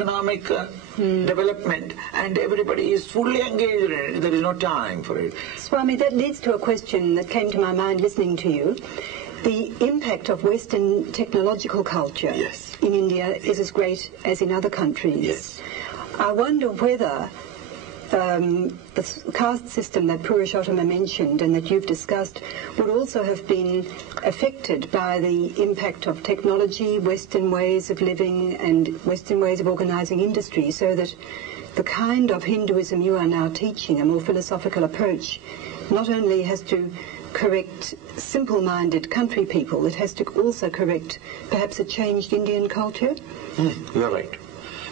economic development, and everybody is fully engaged in it. There is no time for it. Swami, that leads to a question that came to my mind listening to you. The impact of Western technological culture in India is as great as in other countries. Yes. I wonder whether the caste system that Purushottama mentioned and that you've discussed would also have been affected by the impact of technology, Western ways of living and Western ways of organising industry, so that the kind of Hinduism you are now teaching, a more philosophical approach, not only has to correct simple-minded country people, it has to also correct perhaps a changed Indian culture? You're right.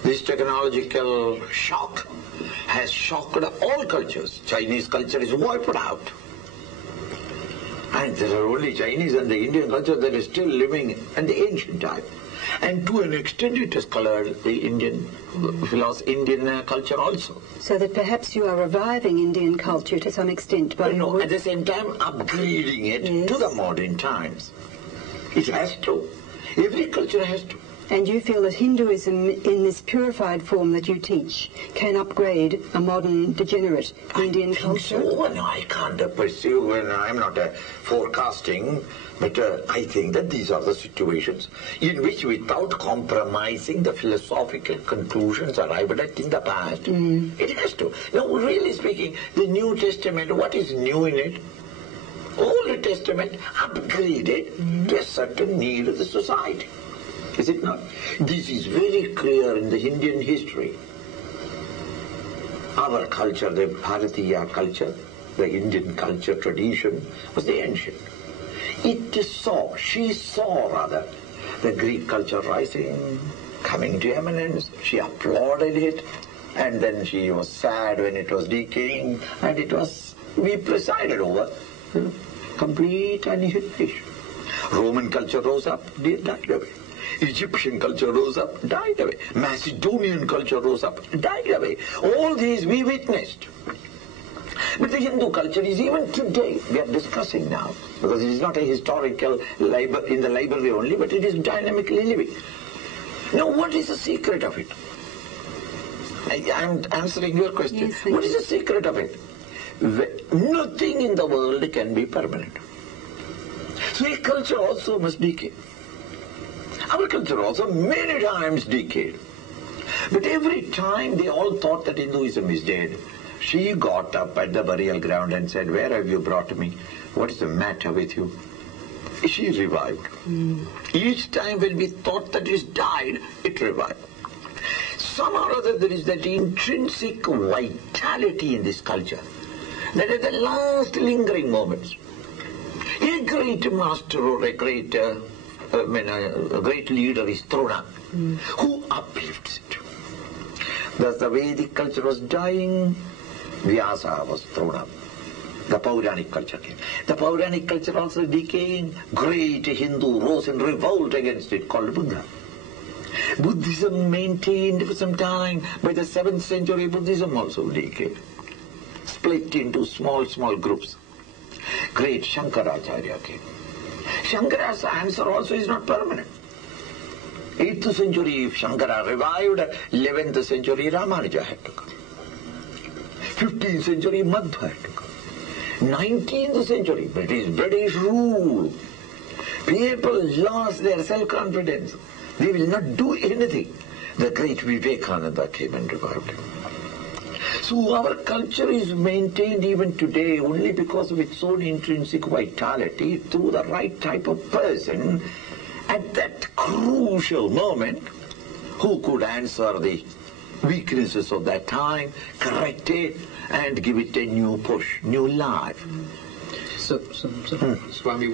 This technological shock has shocked all cultures. Chinese culture is wiped out. And there are only Chinese and the Indian culture that is still living in the ancient time. And to an extent it has colored the Indian culture also. So that perhaps you are reviving Indian culture to some extent. By no, at the same time upgrading it to the modern times. It has to. Every culture has to. And you feel that Hinduism, in this purified form that you teach, can upgrade a modern, degenerate Indian culture? So. No, I can't pursue, and I'm not forecasting, but I think that these are the situations in which, without compromising the philosophical conclusions arrived at in the past, it has to. Now, really speaking, the New Testament, what is new in it? Old Testament upgraded to a certain need of the society. Is it not? This is very clear in the Indian history. Our culture, the Bharatiya culture, the Indian culture tradition, was the ancient. She saw the Greek culture rising, coming to eminence. She applauded it, and then she was sad when it was decaying, and we presided over complete annihilation. Roman culture rose up, died away. Egyptian culture rose up, died away. Macedonian culture rose up, died away. All these we witnessed. But the Hindu culture is even today, we are discussing now, because it is not a historical in the library only, but it is dynamically living. Now, what is the secret of it? I am answering your question. Yes, what is the secret of it? Nothing in the world can be permanent. So a culture also must decay. Our culture also many times decayed. But every time they all thought that Hinduism is dead, she got up at the burial ground and said, "Where have you brought me? What is the matter with you?" She revived. Each time when we thought that it died, it revived. Somehow or other there is that intrinsic vitality in this culture, that at the last lingering moments, a great master or a great leader is thrown up, who uplifts it. Thus the Vedic culture was dying, Vyasa was thrown up. The Pauranic culture came. The Pauranic culture also decaying, great Hindu rose in revolt against it, called Buddha. Buddhism maintained for some time. By the 7th century, Buddhism also decayed, split into small groups. Great Shankaracharya came. Shankara's answer also is not permanent. 8th century Shankara revived, 11th century Ramanuja had to come. 15th century Madhva had to come. 19th century British rule. People lost their self-confidence. They will not do anything. The great Vivekananda came and revived him. So our culture is maintained even today only because of its own intrinsic vitality through the right type of person at that crucial moment who could answer the weaknesses of that time, correct it, and give it a new push, new life. Swami.